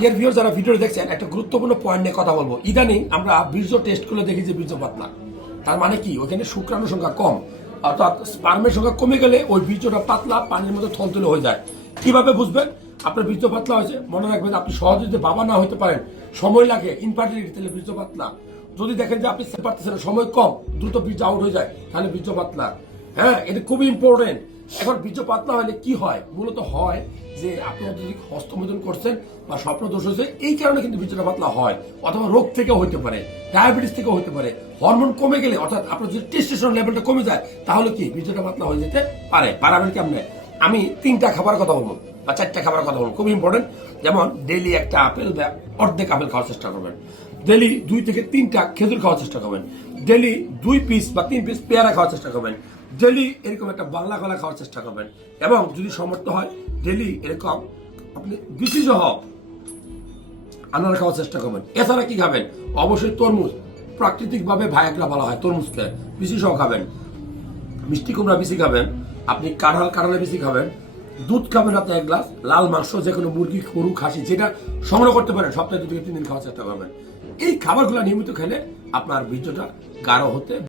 Dear viewer যারা video দেখছেন একটা গুরুত্বপূর্ণ পয়েন্ট নিয়ে কথা বলবো। ইদানিং আমরা বীর্য টেস্ট করে দেখি যে বীর্য পাতলা, তার মানে কি ওখানে শুক্রাণুর সংখ্যা কম, অর্থাৎ স্পার্মের সংখ্যা কমে গেলে ওই বীর্যটা পাতলা পানির মধ্যে থলথলে হয়ে যায়। কিভাবে বুঝবেন আপনার বীর্য পাতলা হয়েছে? মনে রাখবেন, আপনি সহজে যদি বাবা না হতে পারেন, সময় লাগে, ইনফার্টিলিটি, তাহলে বীর্য পাতলা। যদি দেখেন যে আপনি পারতেছেন, সময় কম, দ্রুত বীর্য আউট হয়ে যায়, তাহলে বীর্য পাতলা। হ্যাঁ, এটা খুবই ইম্পর্টেন্ট। এখন বীর্য পাতলা হলে কি হয়? মূলত হয় যে আপনি অত্যধিক হস্তমোদন করছেন বা স্বপ্ন দোষ হয়েছে, এই কারণে কিন্তু বীর্যটা পাতলা হয়। অথবা রোগ থেকেও হতে পারে, ডায়াবেটিস থেকেও হতে পারে, হরমোন কমে গেলে, অর্থাৎ আপনার যদি টেস্টোস্টেরন লেভেলটা কমে যায়, তাহলে কি বীর্যটা পাতলা হয়ে যেতে পারে। পারাবেন কেমনে? আমি 3টা খাবার কথা বলবো বা 4টা খাবার কথা বলবো, খুব ইম্পর্টেন্ট। যেমন ডেইলি একটা আপেল বা অর্ধেক আপেল খাওয়ার চেষ্টা করবেন, ডেইলি 2 থেকে 3টা খেজুর খাওয়ার চেষ্টা করবেন, ডেইলি 2 পিস বা 3 পিস পেয়ারা খাওয়ার চেষ্টা করবেন, ডেইলি এরকম একটা বাংলা কলা খাওয়ার চেষ্টা করবেন, এবং যদি সমর্থ হয় ডেইলি এরকম আপনি বিসি সহ আনার খাওয়ার চেষ্টা করবেন। এছাড়া কি খাবেন? অবশ্যই তরমুজ, প্রাকৃতিকভাবে ভায়াগ্রা বলা হয় তরমুজকে, বিসি সহ খাবেন। মিষ্টি কুমড়া বেশি খাবেন, আপনি কাঁঠালে বেশি খাবেন, দুধ খাবেন আপনি 1 গ্লাস, লাল মাংস যে কোনো মুরগি, গরু, খাসি যেটা সংগ্রহ করতে পারেন সপ্তাহে 2 থেকে 3 দিন খাওয়ার চেষ্টা করবেন। এই খাবারগুলো নিয়মিত খেলে আপনার বীর্যটা গাঢ় হতে